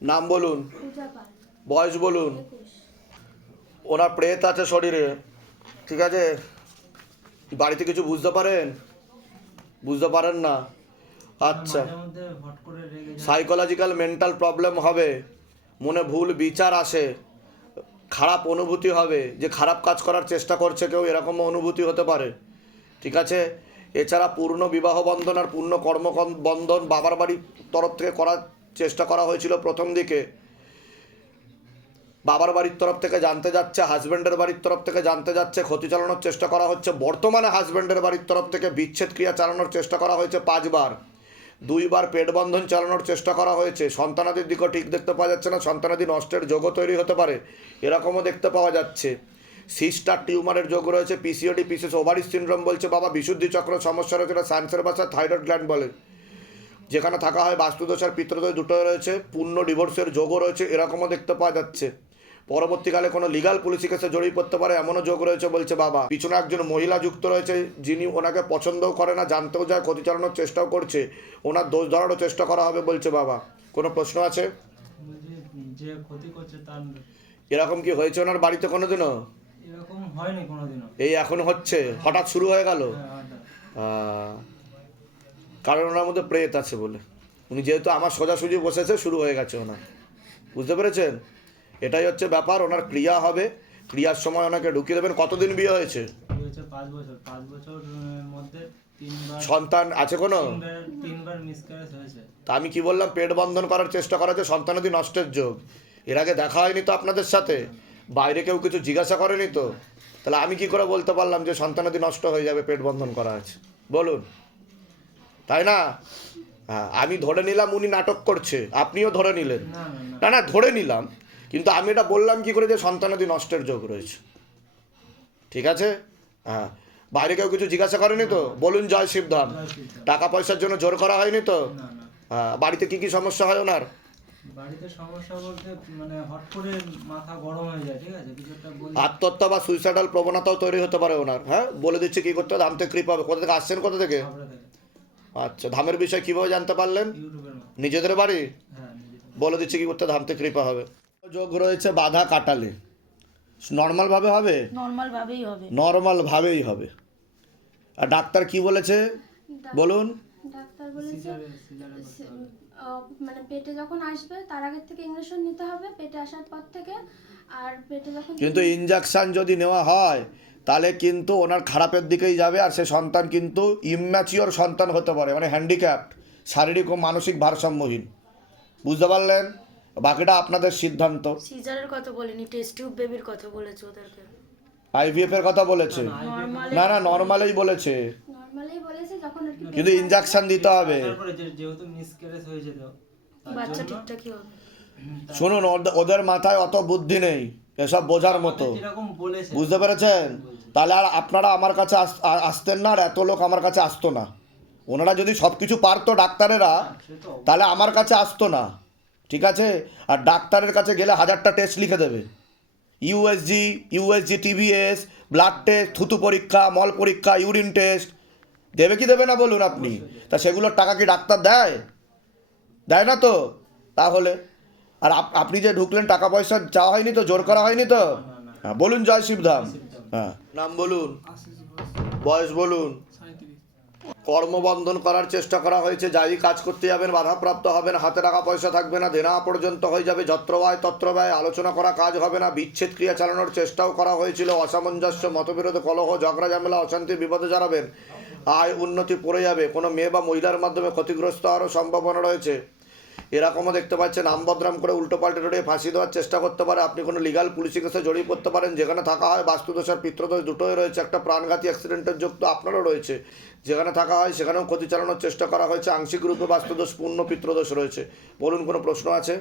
নাম বলুন, পূজা পাল, বয়স বলুন। 21। ওনার প্রেত আছে শরীরে, ঠিক আছে? বাড়িতে কিছু বুঝতে পারেন? বুঝতে পারেন না? আচ্ছা, মাঝে মধ্যে হট করে রেগে যায়। সাইকোলজিক্যাল মেন্টাল প্রবলেম হবে, মনে ভুল বিচার আসে, খারাপ অনুভূতি হবে, যে খারাপ কাজ করার চেষ্টা করছে কেউ, এরকমও অনুভূতি হতে পারে, ঠিক আছে? এছাড়া পূর্ণ বিবাহ বন্ধন আর পূর্ণ কর্ম বন্ধন বাবার বাড়ির তরফ থেকে করার চেষ্টা করা হয়েছিল প্রথম দিকে, বাবার বাড়ির তরফ থেকে জানতে যাচ্ছে, হাজব্যান্ডের বাড়ির তরফ থেকে জানতে যাচ্ছে, ক্ষতি চালানোর চেষ্টা করা হচ্ছে। বর্তমানে হাজব্যান্ডের বাড়ির তরফ থেকে বিচ্ছেদ ক্রিয়া চালানোর চেষ্টা করা হয়েছে 5 বার, 2 বার পেট বন্ধন চালানোর চেষ্টা করা হয়েছে। সন্তানাদির দিকও ঠিক দেখতে পাওয়া যাচ্ছে না, সন্তানাদি নষ্টের যোগও তৈরি হতে পারে, এরকমও দেখতে পাওয়া যাচ্ছে। সিস্টার টিউমারের যোগ রয়েছে, পিসিওডি পিসিএস ওভারি সিনড্রোম বলছে বাবা, বিশুদ্ধি চক্র সমস্যা রয়েছে, সায়েন্সের ভাষা থাইরয়েড গ্ল্যান্ড বলে, যেখানে থাকা হয় বাস্তুদোষ আর পিত্রদোষ দুটোই রয়েছে, পূর্ণ ডিভোর্সের যোগও রয়েছে, এরকমও দেখতে পাওয়া যাচ্ছে। পরবর্তীকালে কোনো লিগাল পুলিশি কেসে জড়িয়ে পড়তে পারে এমনও যোগ রয়েছে বলছে বাবা। পিছনে একজন মহিলা যুক্ত রয়েছে, যিনি ওনাকে পছন্দও করে না, জানতেও যায়, ক্ষতি চালানোর চেষ্টাও করছে, ওনার দোষ ধরারও চেষ্টা করা হবে বলছে বাবা। কোনো প্রশ্ন আছে? বলছি, যে ক্ষতি করছে তার এরকম কি হয়েছে ওনার বাড়িতে কোনোদিনও? এরকম হয়নি কোনোদিনও। এই এখন হচ্ছে, হঠাৎ শুরু হয়ে গেল? হ্যাঁ, হঠাৎ। কারণ ওনার মধ্যে প্রেত আছে বলে, উনি যেহেতু আমার সোজাসুজি বসেছে, শুরু হয়ে গেছে ওনার, বুঝতে পেরেছেন? এটাই হচ্ছে ব্যাপার। ওনার ক্রিয়া হবে, ক্রিয়ার সময় ওনাকে ঢুকিয়ে দেবেন। কতদিন বিয়ে হয়েছে? বিয়ে হচ্ছে 5 বছর, 5 বছর মধ্যে 3 বার সন্তান আছে কোনো? 3 বার মিসক্যারেজ হয়েছে। তা আমি কি বললাম, পেট বন্ধন করার চেষ্টা করা হচ্ছে, সন্তানাদি নষ্টের যোগ। এর আগে দেখা হয়নি তো আপনাদের সাথে? বাইরে কেউ কিছু জিজ্ঞাসা করেনি তো? তাহলে আমি কি করে বলতে পারলাম যে সন্তানাদি নষ্ট হয়ে যাবে, পেট বন্ধন করা আছে? বলুন, তাই না? হ্যাঁ, আমি ধরে নিলাম উনি নাটক করছে, আপনিও ধরে নিলেন। না না না না, না, ধরে নিলাম, কিন্তু আমি এটা বললাম কি করে যে সন্তানাদি নষ্টের যোগ রয়েছে, ঠিক আছে? হ্যাঁ, বাইরে কেউ কিছু জিজ্ঞাসা করেনি তো? বলুন জয় শিবধাম। জয় শ্রীরাম। টাকা পয়সার জন্য জোর করা হয়নি তো? না না, হ্যাঁ, বাড়িতে কি কি সমস্যা হয় ওনার? বাড়িতে সমস্যা বলতে মানে হট করে মাথা গরম হয়ে যায়, ঠিক আছে? কিছু একটা বলি। আত্মহত্যা বা সুইসাইডাল প্রবণতাও তৈরি হতে পারে ওনার। হ্যাঁ, বলে দিচ্ছে কি করতে হবে, ধাম থেকে কৃপা হবে। কোথা থেকে আসছেন, কোথা থেকে? হাবড়া থেকে। আচ্ছা, ধামের বিষয় কীভাবে জানতে পারলেন? ইউটিউবের মাধ্যমে। নিজেদের বাড়ি? হ্যাঁ, নিজেদের। বলে দিচ্ছে কি করতে, ধাম থেকে কৃপা হবে। যোগ রয়েছে বাধা কাটালে, নর্মালভাবে হবে? নর্মাল ভাবেই হবে। নর্মালভাবেই হবে। আর ডাক্তার কি বলেছে বলুন? ডাক্তার বলেছে সিজারের করতে হবে। মানে পেটে যখন আসবে তার আগের থেকে ইনজেকশন নিতে হবে, পেটে আসার পর থেকে। আর পেটে যখন কিন্তু ইনজেকশন যদি নেওয়া হয় তাহলে কিন্তু ওনার খারাপের দিকেই যাবে, আর সে সন্তান কিন্তু ইম্যাচিওর সন্তান হতে পারে, মানে হ্যান্ডিক্যাপ্ট, শারীরিক ও মানসিক ভারসাম্যহীন। বুঝতে পারলেন? বাকিটা আপনাদের সিদ্ধান্ত। সিজারের কথা বলিনি, টেস্ট টিউব বেবির কথা বলেছে ওদেরকে। আইভিএফ এর কথা বলেছে? নর্মালি না না, নর্মালেই বলেছে, নর্মালি বলেছে, যখন আর কি কিন্তু ইনজেকশন দিতে হবে। তারপরে যেহেতু মিসক্যারেজ হয়েছে তো তার বাচ্চা জন্য ঠিকঠাকই হবে। শুনুন, ওদের মাথায় অত বুদ্ধি নেই এসব বোঝার মতো, যেরকম বলেছে। বুঝতে পেরেছেন? তাহলে আর আপনারা আমার কাছে আসতেন না, আর এত লোক আমার কাছে আসতো না। ওনারা যদি সব কিছু পারতো ডাক্তারেরা, সে তো তাহলে আমার কাছে আসতো না, ঠিক আছে? আর ডাক্তারের কাছে গেলে 1000টা টেস্ট লিখে দেবে, ইউএসজি টিবিএস, ব্লাড টেস্ট, থুতু পরীক্ষা, মল পরীক্ষা, ইউরিন টেস্ট দেবে কি দেবে না বলুন আপনি? তা সেগুলোর টাকা কি ডাক্তার দেয়? দেয় না তো। তাহলে আর আপনি যে ঢুকলেন, টাকা পয়সা চাওয়া হয়নি তো, জোর করা হয়নি তো? হ্যাঁ, বলুন জয় শিবধাম। হ্যাঁ, নাম বলুন, বয়স বলুন। কর্মবন্ধন করার চেষ্টা করা হয়েছে, যাই কাজ করতে যাবেন বাধাপ্রাপ্ত হবেন, হাতে টাকা পয়সা থাকবে না, দেনা পর্যন্ত হয়ে যাবে, যত্রব্যয় তত্রব্যয়, আলোচনা করা কাজ হবে না, বিচ্ছেদ ক্রিয়া চালানোর চেষ্টাও করা হয়েছিল, অসামঞ্জস্য, মতবিরোধ, কলহ, ঝগড়া ঝামেলা, অশান্তি, বিপদে জড়াবেন, আয় উন্নতি পড়ে যাবে, কোনো মেয়ে বা মহিলার মাধ্যমে ক্ষতিগ্রস্ত হওয়ারও সম্ভাবনা রয়েছে, এরকমও দেখতে পাচ্ছেন। নাম বদনাম করে উল্টো পাল্টে টড়িয়ে ফাঁসি দেওয়ার চেষ্টা করতে পারে, আপনি কোনো লিগাল পুলিশি কেসে জড়িয়ে পড়তে পারেন, যেখানে থাকা হয় বাস্তুদোষ আর পিত্রদোষ দুটোই রয়েছে, একটা প্রাণঘাতী অ্যাক্সিডেন্টের যোগ তো আপনারও রয়েছে, যেখানে থাকা হয় সেখানেও ক্ষতি চালানোর চেষ্টা করা হয়েছে, আংশিক রূপে বাস্তুদোষ, পূর্ণ পিত্রদোষ রয়েছে। বলুন, কোনো প্রশ্ন আছে?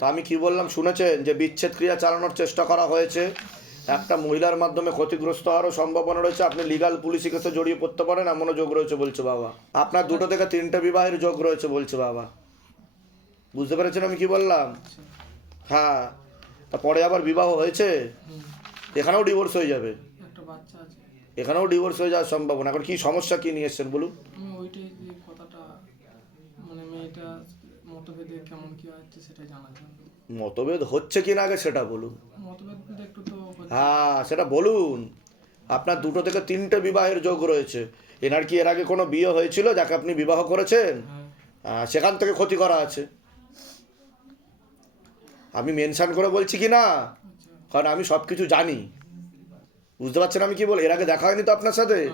তা আমি কি বললাম শুনেছেন, যে বিচ্ছেদ ক্রিয়া চালানোর চেষ্টা করা হয়েছে, একটা মহিলার মাধ্যমে ক্ষতিগ্রস্ত হওয়ারও সম্ভাবনা রয়েছে, আপনি লিগাল পুলিশি কেসে জড়িয়ে পড়তে পারেন এমনও যোগ রয়েছে বলছে বাবা। আপনার 2 থেকে 3টে বিবাহের যোগ রয়েছে বলছে বাবা। বুঝতে পেরেছেন আমি কি বললাম? হ্যাঁ, তারপরে আবার বিবাহ হয়েছে, এখানেও ডিভোর্স হয়ে যাবে, একটা বাচ্চা আছে। এখানেও ডিভোর্স হয়ে যাওয়ার সম্ভাবনা। এখন কি সমস্যা কি নিয়ে এসছেন বলুন? আমি ওইটাই যে কথাটা মতভেদে কেমন কি হচ্ছে সেটা জানার জন্য। মতভেদ হচ্ছে কি না আগে সেটা বলুন। মতভেদ বলতে একটু তো হচ্ছে। হ্যাঁ সেটা বলুন। আপনার 2 থেকে 3টে বিবাহের যোগ রয়েছে। এনার কি এর আগে কোনো বিয়ে হয়েছিল যাকে আপনি বিবাহ করেছেন? হ্যাঁ। সেখান থেকে ক্ষতি করা আছে। আমি মেনশন করে বলছি কি না, আচ্ছা। কারণ আমি সব কিছু জানি। বুঝতে পারছেন আমি কি বলি? এর আগে দেখা হয়নি তো আপনার সাথে? না,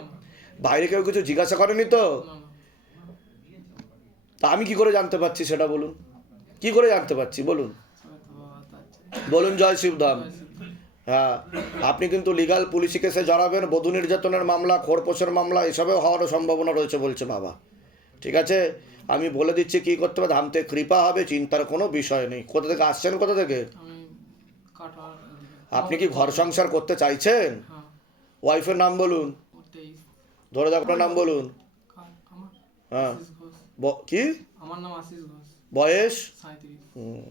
বাইরে কেউ কিছু জিজ্ঞাসা করেনি তো? না, না। তা আমি কি করে জানতে পারছি সেটা বলুন। কি করে জানতে পারছি বলুন? হয়তো বাবা তার বলুন জয় শিবধাম। চেয়ে- হ্যাঁ, আপনি কিন্তু লিগাল পুলিশি কেসে জড়াবেন, বধূ নির্যাতনের মামলা, খোরপোশের মামলা, এসবেও হওয়ারও সম্ভাবনা রয়েছে বলছে বাবা। ঠিক আছে, আমি বলে দিচ্ছি কি করতে হবে। ধামতে কৃপা হবে, চিন্তার কোনো বিষয় নেই। কোথা থেকে আসছেন, কোথা থেকে? আমি কাটার আপনি কি ঘর সংসার করতে চাইছেন? হ্যাঁ ওয়াইফের নাম বলুন, ও 23 ধরে যাক আপনার নাম বলুন। আমার হ্যাঁ, আশিস ঘোষ। কি আমার নাম আশিস ঘোষ, বয়স? 37। হুম,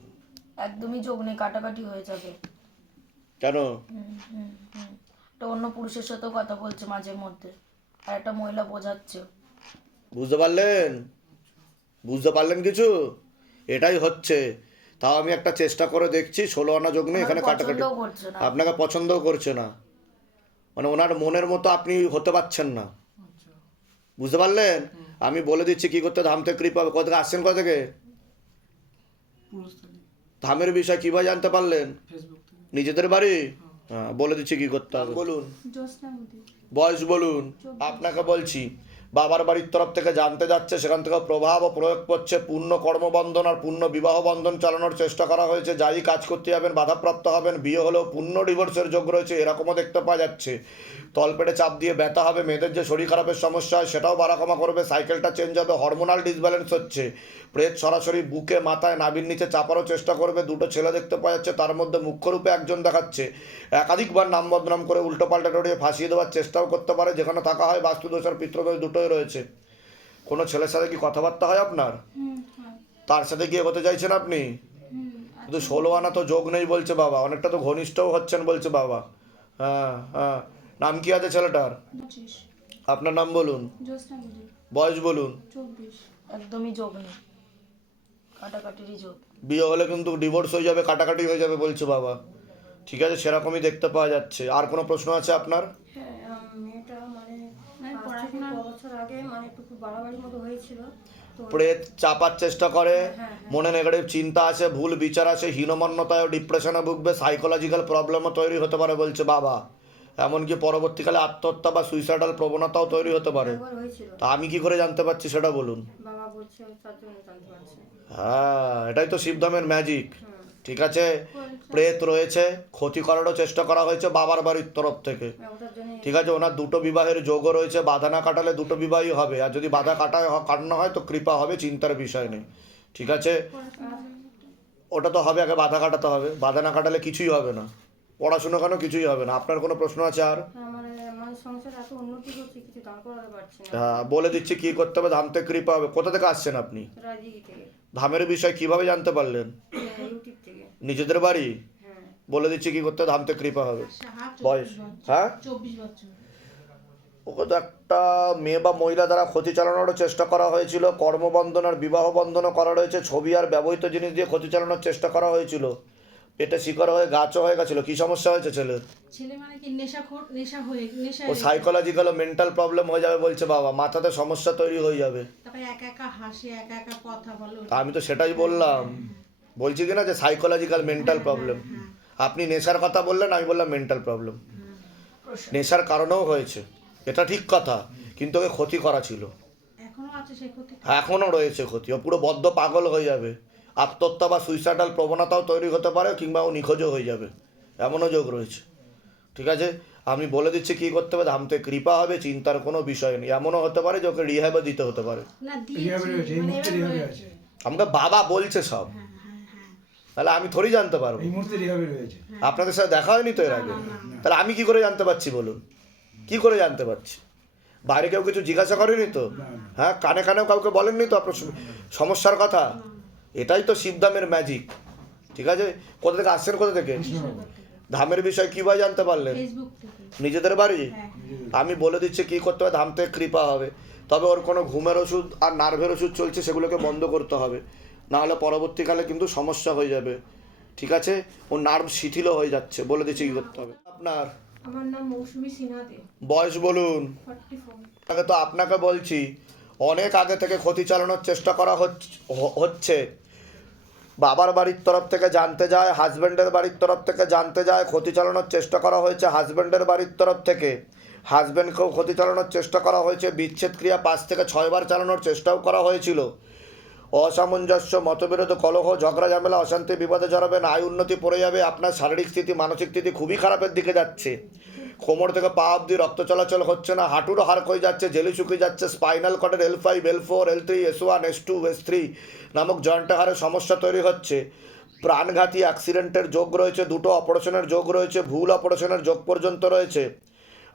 একদমই যোগ নেই, কাটাকাটি হয়ে যাবে। কেন? একটা অন্য পুরুষের সাথেও কথা বলছে মাঝে মধ্যে, আর একটা মহিলা বোঝাচ্ছে। বুঝতে পারলেন? বুঝতে পারলেন কিছু? এটাই হচ্ছে। তাও আমি একটা চেষ্টা করে দেখছি, 16 আনা যোগ নেই এখানে কাটাকাটি। পছন্দও করছে না। আপনাকে পছন্দও করছে না, মানে ওনার মনের মতো আপনি হতে পারছেন না। আচ্ছা। বুঝতে পারলেন? আমি বলে দিচ্ছি কি করতে। ধাম থেকে কৃপা হবে। কোথা থেকে আসছেন, কোথা থেকে? পুরুষতলী, ধামের বিষয় কিভাবে জানতে পারলেন? ফেসবুক থেকে। নিজেদের বাড়ি? হ্যাঁ, বলে দিচ্ছি কি করতে হবে। বলুন, জ্যোৎস্না মুদি। বয়স বলুন। আপনাকে বলছি, বাবার বাড়ির তরফ থেকে জানতে যাচ্ছে, সেখান থেকে প্রভাব ও প্রয়োগ করছে। পূর্ণ কর্মবন্ধন আর পূর্ণ বিবাহ বন্ধন চালানোর চেষ্টা করা হয়েছে। যাই কাজ করতে যাবেন বাধাপ্রাপ্ত হবেন। বিয়ে হলেও পূর্ণ ডিভোর্সের যোগ রয়েছে, এরকমও দেখতে পাওয়া যাচ্ছে। তলপেটে চাপ দিয়ে ব্যথা হবে। মেয়েদের যে শরীর খারাপের সমস্যা হয় সেটাও বাড়াকমা করবে। সাইকেলটা চেঞ্জ হবে। হরমোনাল ডিসব্যালেন্স হচ্ছে। প্রেত সরাসরি বুকে, মাথায়, নাভির নিচে চাপারও চেষ্টা করবে। 2টো ছেলে দেখতে পাওয়া যাচ্ছে, তার মধ্যে মুখ্যরূপে একজন দেখাচ্ছে। একাধিকবার নাম বদনাম করে উল্টোপাল্টা ডরিয়ে ফাঁসিয়ে দেওয়ার চেষ্টাও করতে পারে। যেখানে থাকা হয় বাস্তুদোষ আর পিতৃদোষ দুটোই রয়েছে। কোনো ছেলের সাথে কি কথাবার্তা হয় আপনার? হয়। তার সাথে গিয়ে হতে চাইছেন আপনি? কিন্তু 16 আনা তো যোগ নেই বলছে বাবা। অনেকটা তো ঘনিষ্ঠও হচ্ছেন বলছে বাবা। হ্যাঁ হ্যাঁ, নাম কি আছে ছেলেটার? 25। আপনার নাম বলুন, জ্যোৎস্না মুদি। বয়স বলুন। 24। একদমই যোগ নেই, কাটাকাটিরই যোগ। বিয়ে হলে কিন্তু ডিভোর্স হয়ে যাবে, কাটাকাটি হয়ে যাবে বলছে বাবা। ঠিক আছে, সেরকমই দেখতে পাওয়া যাচ্ছে। আর কোনো প্রশ্ন আছে আপনার? হ্যাঁ, মেয়েটা মানে মানে আজ থেকে পড়াশোনা- 2 বছর আগে মানে একটু খুব বাড়াবাড়ির মতো হয়েছিল তো প্রেত চাপার চেষ্টা করে, হ্যাঁ। মনে নেগেটিভ চিন্তা আসে, ভুল বিচার আসে, হীনমন্যতায় ডিপ্রেশনে ভুগবে, সাইকোলজিক্যাল প্রবলেমও তৈরি হতে পারে বলছে বাবা। এমনকি পরবর্তীকালে আত্মহত্যা বা সুইসাইডাল প্রবণতাও তৈরি হতে পারে। একবার হয়েছিল। তা আমি কি করে জানতে পারছি সেটা বলুন। বাবা বলছে তার জন্য জানতে পারছি। হ্যাঁ, এটাই তো শিবধামের ম্যাজিক। হুম। ঠিক আছে, প্রেত রয়েছে, ক্ষতি করারও চেষ্টা করা হয়েছে বাবার বাড়ির তরফ থেকে। ওটার জন্য ঠিক আছে, ওনার 2টো বিবাহের যোগও রয়েছে। বাধা না কাটালে 2টো বিবাহই হবে। আর যদি বাধা কাটানো হয় তো কৃপা হবে, চিন্তার বিষয় নেই। ঠিক আছে, ওটা তো হবে, আগে বাধা কাটাতে হবে। বাধা না কাটালে কিছুই হবে না। পড়াশুনো কেন, কিছুই হবে না। আপনার কোনো প্রশ্ন আছে আর? মানে আমার সংসার এত উন্নতি করছে কিছু দাঁড় করাতে পারছি না। হ্যাঁ, বলে দিচ্ছি কি করতে হবে। ধাম থেকে কৃপা হবে। কোথা থেকে আসছেন আপনি? রাজগিরি থেকে, ধামের বিষয় কিভাবে জানতে পারলেন? ইউটিউব থেকে। নিজেদের বাড়ি? হ্যাঁ। বলে দিচ্ছি কি করতে হবে। ধাম থেকে কৃপা হবে। বয়স? হ্যাঁ, 24 বছর। ওকে তো একটা মেয়ে বা মহিলা দ্বারা ক্ষতি চালানোরও চেষ্টা করা হয়েছিল। কর্মবন্ধন আর বিবাহ বন্ধনও করা রয়েছে। ছবি আর ব্যবহৃত জিনিস দিয়ে ক্ষতি চালানোর চেষ্টা করা হয়েছিল। পেটে শিকার হয়ে গাছও হয়ে গেছিলো। কী সমস্যা হয়েছে ছেলের? ছেলে মানে কি নেশা ও সাইকোলজিক্যাল ও মেন্টাল প্রবলেম হয়ে যাবে বলছে বাবা। মাথাতে সমস্যা তৈরি হয়ে যাবে। তারপরে একা একা হাসে, একা একা কথা বলে। তা আমি তো সেটাই বললাম। বলছি কি না যে সাইকোলজিক্যাল মেন্টাল প্রবলেম। আপনি নেশার কথা বললেন, আমি বললাম মেন্টাল প্রবলেম। নেশার কারণেও হয়েছে, এটা ঠিক কথা, কিন্তু ওকে ক্ষতি করা ছিল। এখনো আছে সেই ক্ষতি। এখনও রয়েছে ক্ষতি। ও পুরো বদ্ধ পাগল হয়ে যাবে। আত্মহত্যা বা সুইসাইডাল প্রবণতাও তৈরি হতে পারে, কিংবা ও নিখোঁজও হয়ে যাবে, এমনও যোগ রয়েছে। ঠিক আছে, আমি বলে দিচ্ছি কী করতে হবে। ধাম থেকে কৃপা হবে, চিন্তার কোনো বিষয় নেই। এমনও হতে পারে যে ওকে রিহ্যাবে দিতে হতে পারে। না দিয়েছি, মানে এবার রয়েছে। আমাকে বাবা বলছে সব, তাহলে আমি থোড়ি জানতে পারবো? এই মুহূর্তে রিহাবে রয়েছে। আপনাদের সাথে দেখা হয়নি তো এর আগে, তাহলে আমি কি করে জানতে পারছি বলুন? কি করে জানতে পারছি? বাইরে কেউ কিছু জিজ্ঞাসা করেনি তো? হ্যাঁ, কানে কানেও কাউকে বলেননি তো আপনার সমস্যার কথা? এটাই তো শিবধামের ম্যাজিক। ঠিক আছে, কোথা থেকে আসছেন, কোথা থেকে? ধামের বিষয় কীভাবে জানতে পারলেন? ফেসবুক থেকে। নিজেদের বাড়ি? হ্যাঁ। আমি বলে দিচ্ছি কী করতে হবে। ধাম থেকে কৃপা হবে, তবে ওর কোনো ঘুমের ওষুধ আর নার্ভের ওষুধ চলছে, সেগুলোকে বন্ধ করতে হবে, নাহলে পরবর্তীকালে কিন্তু সমস্যা হয়ে যাবে। ঠিক আছে, ওর নার্ভ শিথিলও হয়ে যাচ্ছে, বলে দিচ্ছি কী করতে হবে। আপনার আমার নাম মৌসুমী সিনহা দে, বয়স বলুন। 44। আগে তো আপনাকে বলছি, অনেক আগে থেকে ক্ষতি চালানোর চেষ্টা করা হচ্ছে। বাবার বাড়ির তরফ থেকে জানতে যায়, হাজব্যান্ডের বাড়ির তরফ থেকে জানতে যায়, ক্ষতি চালানোর চেষ্টা করা হয়েছে হাজব্যান্ডের বাড়ির তরফ থেকে, হাজব্যান্ডকেও ক্ষতি চালানোর চেষ্টা করা হয়েছে, বিচ্ছেদ ক্রিয়া 5 থেকে 6 বার চালানোর চেষ্টাও করা হয়েছিল। অসামঞ্জস্য, মতবিরোধ, কলহ, ঝগড়া ঝামেলা, অশান্তি, বিপদে জড়াবেন, আয় উন্নতি পড়ে যাবে, আপনার শারীরিক স্থিতি, মানসিক স্থিতি খুবই খারাপের দিকে যাচ্ছে। কোমর থেকে পা অবধি রক্ত চলাচল হচ্ছে না, হাঁটুরও হাড় হয়ে যাচ্ছে, জেলি শুকিয়ে যাচ্ছে, spinal কর্ডের L5, L4, L3, S1, S2, S3 নামক জয়েন্টে হাড়ের সমস্যা তৈরি হচ্ছে। প্রাণঘাতী অ্যাক্সিডেন্টের যোগ রয়েছে, 2টো অপারেশনের যোগ রয়েছে, ভুল অপারেশনের যোগ পর্যন্ত রয়েছে।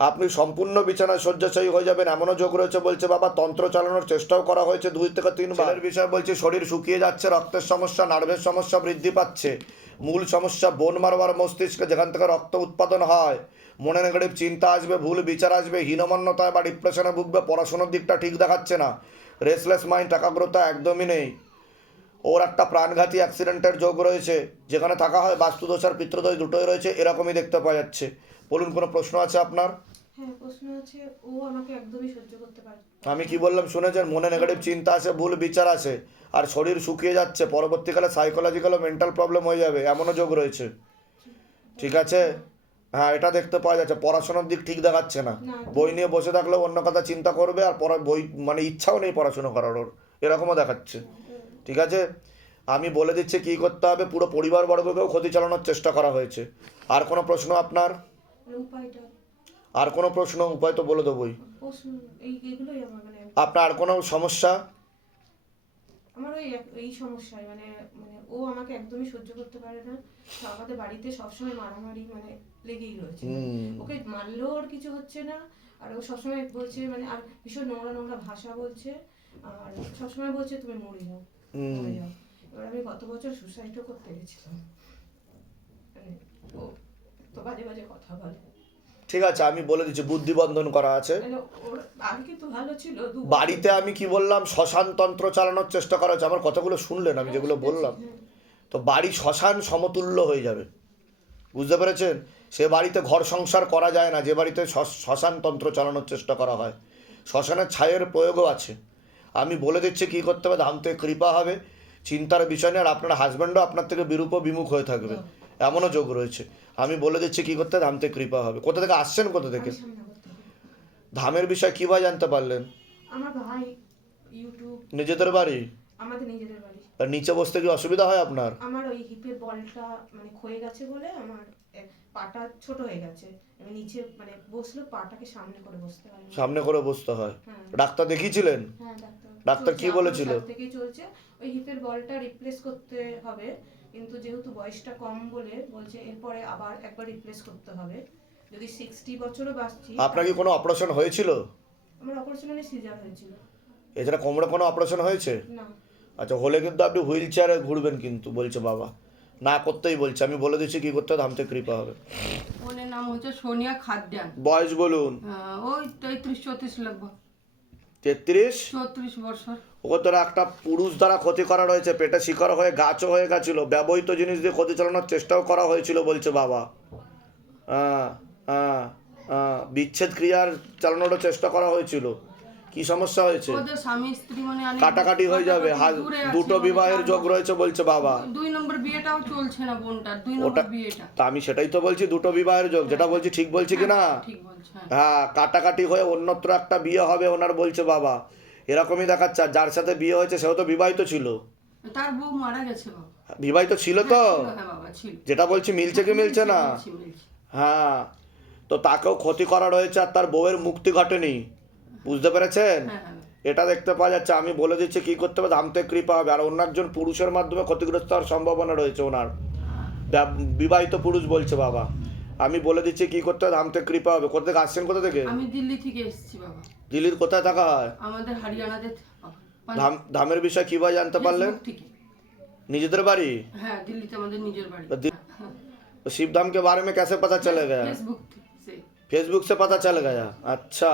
আপনি সম্পূর্ণ বিছানায় শয্যাশায়ী হয়ে যাবেন এমনও যোগ রয়েছে বলছে বাবা। তন্ত্র চালানোর চেষ্টাও করা হয়েছে 2 থেকে 3 বার। বিষয় বলছি, শরীর শুকিয়ে যাচ্ছে, রক্তের সমস্যা, নার্ভের সমস্যা বৃদ্ধি পাচ্ছে। মূল সমস্যা বোন মারবার মস্তিষ্কে, যেখান থেকে রক্ত উৎপাদন হয়। মনে নেগেটিভ চিন্তা আসবে, ভুল বিচার আসবে, হীনমন্যতায় বা ডিপ্রেশনে ভুগবে, পড়াশোনার দিকটা ঠিক দেখাচ্ছে না, রেসলেস মাইন্ড, একাগ্রতা একদমই নেই। ওর একটা প্রাণঘাতী অ্যাক্সিডেন্টের যোগ রয়েছে, যেখানে থাকা হয় বাস্তুদোষ আর পিতৃদোষ দুটোই রয়েছে, এরকমই দেখতে পাওয়া যাচ্ছে। বলুন, কোনো প্রশ্ন আছে আপনার? হ্যাঁ, প্রশ্ন আছে। ও আমাকে একদমই সহ্য করতে পারে না। আমি কি বললাম শুনেছেন? মনে নেগেটিভ চিন্তা আসে, ভুল বিচার আসে, আর শরীর শুকিয়ে যাচ্ছে, পরবর্তীকালে সাইকোলজিক্যাল ও মেন্টাল প্রবলেম হয়ে যাবে এমনও যোগ রয়েছে। ঠিক আছে, হ্যাঁ এটা দেখতে পাওয়া যাচ্ছে। পড়াশোনার দিক ঠিক দেখাচ্ছে না, বই নিয়ে বসে থাকলেও অন্য কথা চিন্তা করবে, আর বই মানে ইচ্ছাও নেই পড়াশোনা করার ওর, এরকমও দেখাচ্ছে। ঠিক আছে, আমি বলে দিচ্ছি কী করতে হবে। পুরো পরিবারবর্গকেও ক্ষতি চালানোর চেষ্টা করা হয়েছে। আর কোনো প্রশ্ন আপনার? মানে উপায়টা, আর কোনো প্রশ্ন? উপায় তো বলে দেবোই। প্রশ্ন এইগুলোই আমার মানে আপনার আর কোনো সমস্যা? আমার এই সমস্যায় মানে মানে ও আমাকে একদমই সহ্য করতে পারে না। তো আমাদের বাড়িতে সবসময় মারামারি মানে লেগেই রয়েছে। ওকে মারলেও ওর কিছু হচ্ছে না, আর ও সবসময় বলছে মানে, আর ভীষণ নোংরা নোংরা ভাষা বলছে, আর সবসময় বলছে তুমি মরে যাও, মরে যাও। এবার আমি গত বছর সুসাইডও করতে গেছিলাম, মানে ও তো বাজে বাজে কথা বলে। ঠিক আছে, আমি বলে দিচ্ছি, বুদ্ধিবন্ধন করা আছে। মানে ওর আগে কিন্তু ভালো ছিল, বাড়িতে আমি কি বললাম, শ্মশান তন্ত্র চালানোর চেষ্টা করা হচ্ছে। আমার কথাগুলো শুনলেন আমি যেগুলো বললাম? তো বাড়ি শ্মশান সমতুল্য হয়ে যাবে, বুঝতে পেরেছেন? সে বাড়িতে ঘর সংসার করা যায় না যে বাড়িতে শ্মশান তন্ত্র চালানোর চেষ্টা করা হয়। শ্মশানের ছায়ের প্রয়োগও আছে। আমি বলে দিচ্ছি কী করতে হবে। ধাম থেকে কৃপা হবে, চিন্তার বিষয় নেই, আর আপনার হাজব্যান্ডও আপনার থেকে বিরূপ বিমুখ হয়ে থাকবে, এমনও যোগ রয়েছে। আমি বলে দিচ্ছি কী করতে, ধাম থেকে কৃপা হবে। কোথা থেকে আসছেন, কোথা থেকে? ধামের বিষয় কীভাবে জানতে পারলেন? আমার ভাই ইউটিউব। নিজেদের বাড়ি? আমাদের নিজেদের বাড়ি। আর নিচে বসতে কি অসুবিধা হয় আপনার? আমার ওই হিপের বলটা মানে ক্ষয়ে গেছে বলে আমার পাটা ছোট হয়ে গেছে। আমি নিচে মানে বসলে পাটাকে সামনে করে বসতে হয়। সামনে করে বসতে হয়। হ্যাঁ। ডাক্তার দেখিয়েছিলেন? হ্যাঁ, ডাক্তার কি বলেছিল? থেকেই চলছে। ওই হিপের বলটা রিপ্লেস করতে হবে, কিন্তু যেহেতু বয়সটা কম বলে বলছে এরপরে আবার একবার রিপ্লেস করতে হবে। যদি 60 বছরও বাঁচছি। আপনার কি কোনো অপারেশন হয়েছিল? আমার অপারেশন হলে সিজার হয়েছিল। এছাড়া কোমরে কোনো অপারেশন হয়েছে? না। আচ্ছা, হলে কিন্তু আপনি হুইল চেয়ারে ঘুরবেন কিন্তু, বলছে বাবা। না করতেই বলছে। আমি বলে দিচ্ছি কী করতে, ধাম থেকে কৃপা হবে। বোনের নাম হচ্ছে সোনিয়া খাদ্যান। বয়স বলুন। ওই 33-34 লাগবে। 33? 34 বছর। ওর দ্বারা একটা পুরুষ দ্বারা ক্ষতি করা রয়েছে, পেটে শিকার হয়ে গাছও হয়ে গেছিলো, ব্যবহৃত জিনিস দিয়ে ক্ষতি চালানোর চেষ্টাও করা হয়েছিল বলছে বাবা। বিচ্ছেদ ক্রিয়ার চালানোরও চেষ্টা করা হয়েছিল। কি সমস্যা হয়েছে? ওদের স্বামী স্ত্রী মানে কাটাকাটি হয়ে যাবে, দুটো বিবাহের যোগ রয়েছে বলছে বাবা। 2 নম্বর বিয়েটাও চলছে না বোনটার, 2 নম্বর বিয়েটা। তা আমি সেটাই তো বলছি, দুটো বিবাহের যোগ। যেটা বলছি ঠিক বলছি কি না? ঠিক বলছে। হ্যাঁ, কাটাকাটি হয়ে অন্যত্র একটা বিয়ে হবে ওনার বলছে বাবা, এরকমই দেখাচ্ছে। আর যার সাথে বিয়ে হয়েছে সেও তো বিবাহিত ছিল। তার বউ মারা গেছে বাবা। বিবাহিত ছিল তো? হ্যাঁ বাবা ছিল। যেটা বলছি মিলছে কি মিলছে না? মিলছে। হ্যাঁ, তো তাকেও ক্ষতি করা রয়েছে, আর তার বউয়ের মুক্তি ঘটেনি, বুঝতে পেরেছেন? হ্যাঁ। এটা দেখতে পাওয়া যাচ্ছে। আমি বলে দিচ্ছি কী করতে হবে, ধাম থেকে কৃপা হবে। আর অন্য একজন পুরুষের মাধ্যমে ক্ষতিগ্রস্ত হওয়ার সম্ভাবনা রয়েছে ওনার, বিবাহিত পুরুষ বলছে বাবা। আমি বলে দিচ্ছি কী করতে হবে, ধাম থেকে কৃপা হবে। কোথা থেকে আসছেন, কোথা থেকে? আমি দিল্লি থেকে এসেছি বাবা। দিল্লির কোথায় থাকা হয়? আমাদের হরিয়ানাতে। ধামের বিষয় কীভাবে জানতে পারলেন? নিজেদের বাড়ি? হ্যাঁ, দিল্লিতে আমাদের নিজের বাড়ি। तो शिव धाम के बारे में कैसे पता चला गया? फेसबुक से। फेसबुक से पता चल गया। अच्छा,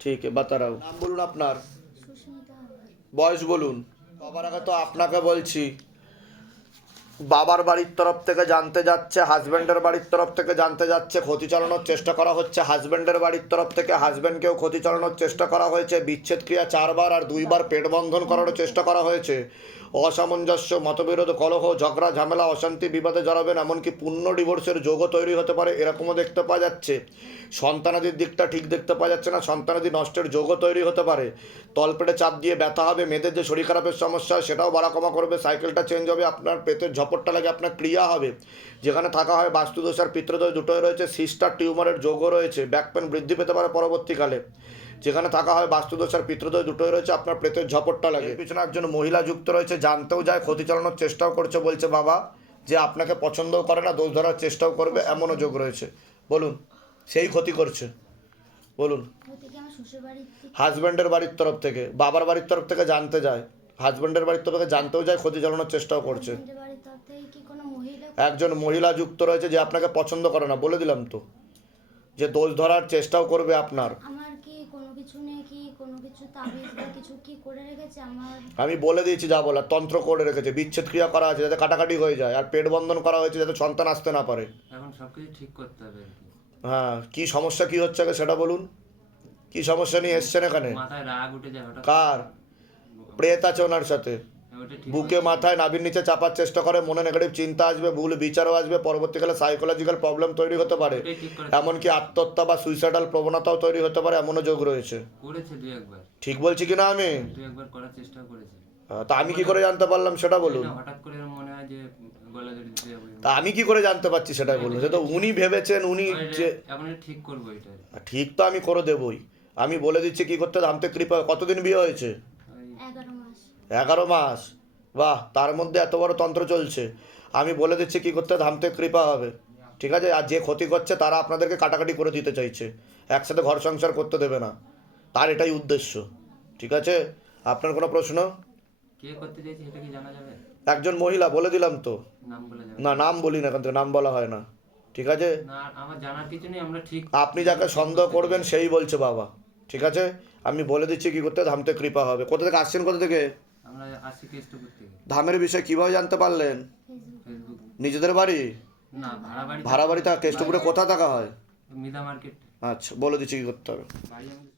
ঠিক আছে বাতা রাও। নাম বলুন আপনার, সুস্মিতা হালদার। বয়স বলুন। সবার আগে তো আপনাকে বলছি, বাবার বাড়ির তরফ থেকে জানতে যাচ্ছে, হাজব্যান্ডের বাড়ির তরফ থেকে জানতে যাচ্ছে, ক্ষতি চালানোর চেষ্টা করা হচ্ছে হাজব্যান্ডের বাড়ির তরফ থেকে, হাজব্যান্ডকেও ক্ষতি চালানোর চেষ্টা করা হয়েছে, বিচ্ছেদ ক্রিয়া 4 বার আর 2 বার পেট বন্ধন করারও চেষ্টা করা হয়েছে, অসামঞ্জস্য, মতবিরোধ, কলহ, ঝগড়া, ঝামেলা, অশান্তি, বিবাদে জড়াবেন, এমনকি পূর্ণ ডিভোর্সের যোগও তৈরি হতে পারে, এরকমও দেখতে পাওয়া যাচ্ছে। সন্তানাদির দিকটা ঠিক দেখতে পাওয়া যাচ্ছে না, সন্তানাদি নষ্টের যোগও তৈরি হতে পারে। তলপেটে চাপ দিয়ে ব্যথা হবে, মেয়েদের যে শরীর খারাপের সমস্যা হয় সেটাও বাড়া কমা করবে, সাইকেলটা চেঞ্জ হবে, আপনার পেটের ঝপটটা লাগে, আপনার ক্রিয়া হবে, যেখানে থাকা হয় বাস্তুদোষ আর পিতৃদোষ দুটোই রয়েছে, সিস্টার টিউমারের যোগও রয়েছে, ব্যাক পেন বৃদ্ধি পেতে পারে পরবর্তীকালে, যেখানে থাকা হয় বাস্তুদোষ আর পিতৃদোষ দুটোই রয়েছে, আপনার পেটের ঝপটটা লাগে। এর পিছনে একজন মহিলা যুক্ত রয়েছে, জানতেও যায়, ক্ষতি চালানোর চেষ্টাও করছে, বলছে বাবা যে আপনাকে পছন্দও করে না, দোষ ধরার চেষ্টাও করবে, এমনও যোগ রয়েছে। বলুন, সেই ক্ষতি করছে, বলুন। ক্ষতি কি আমার শ্বশুর বাড়ির থেকে? হাজব্যান্ডের বাড়ির তরফ থেকে, বাবার বাড়ির তরফ থেকে জানতে যায়, হাজব্যান্ডের বাড়ির তরফ থেকে জানতেও যায়, ক্ষতি চালানোর চেষ্টাও করছে। হাজবেন্ডের বাড়ির তরফ থেকে কি কোনো মহিলা? একজন মহিলা যুক্ত রয়েছে যে আপনাকে পছন্দ করে না, বলে দিলাম তো, যে দোষ ধরার চেষ্টাও করবে আপনার। আমার কি কোনো কিছু নেই, কি কোনো কিছু তাবিজ বা কিছু কি করে রেখেছে আমার? আমি বলে দিয়েছি যা বলার, তন্ত্র করে রেখেছে, বিচ্ছেদ ক্রিয়া করা আছে যাতে কাটাকাটি হয়ে যায়, আর পেট বন্ধন করা হয়েছে যাতে সন্তান আসতে না পারে। এখন সবকিছু ঠিক করতে হবে আর কি। হ্যাঁ, কি সমস্যা কি হচ্ছে আগে সেটা বলুন, কি সমস্যা নিয়ে এসছেন এখানে? মাথায় রাগ উঠে যায় হঠাৎ। কার? প্রেত আছে ওনার সাথে, ওটা ঠিক বুকে মাথায় নাভির নিচে চাপার চেষ্টা করে, মনে নেগেটিভ চিন্তা আসবে, ভুল বিচারও আসবে, পরবর্তীকালে সাইকোলজিক্যাল প্রবলেম তৈরি হতে পারে, ওটাই ঠিক করে এমনকি আত্মহত্যা বা সুইসাইডাল প্রবণতাও তৈরি হতে পারে, এমনও যোগ রয়েছে। করেছে 2-1 বার, ঠিক বলছি কিনা আমি? 2-1 বার করার চেষ্টাও করেছে। তা আমি কি করে জানতে পারলাম সেটা বলুন। না, হঠাৎ করে এরকম মনে হয় যে গলা ধরে দিতে যাবো। তা আমি কি করে জানতে পারছি সেটাই বলুন, সে তো উনি ভেবেছেন, উনি যে এখন এটা ঠিক করবো এটা। ঠিক তো আমি করে দেবই, আমি বলে দিচ্ছি কি করতে হবে, ধামতে কৃপা। কতদিন বিয়ে হয়েছে? 11 মাস। 11 মাস, বাহ, তার মধ্যে এত বড় তন্ত্র চলছে। আমি বলে দিচ্ছি কি করতে, ধামতে কৃপা হবে, ঠিক আছে? আর যে ক্ষতি করছে তারা আপনাদেরকে কাটাকাটি করে দিতে চাইছে, একসাথে ঘর সংসার করতে দেবে না, তার এটাই উদ্দেশ্য, ঠিক আছে? আপনার কোনো প্রশ্ন? কে করতে চাইছে সেটা কি জানা যাবে? একজন মহিলা, বলে দিলাম তো। নাম বলা যাবে না, নাম বলি না, এখান থেকে নাম বলা হয় না, ঠিক আছে? না? আমার জানার কিছু নেই, আমরা ঠিক আপনি যাকে সন্দেহ করবেন সেই বলছে বাবা, ঠিক আছে? আমি বলে দিচ্ছি কি করতে, ধামতে কৃপা হবে। কোথা থেকে আসছেন, কোথা থেকে? আমরা আসি কেষ্টপুর থেকে। ধামের বিষয়ে কিভাবে জানতে পারলেন? ফেসবুক। নিজেদের বাড়ি? না, ভাড়া বাড়ি। ভাড়া বাড়ি থাকা, কেষ্টপুরে কোথায় থাকা হয়? মিদা মার্কেট। আচ্ছা, বলে দিচ্ছি কি করতে হবে। বাড়ি আমাদের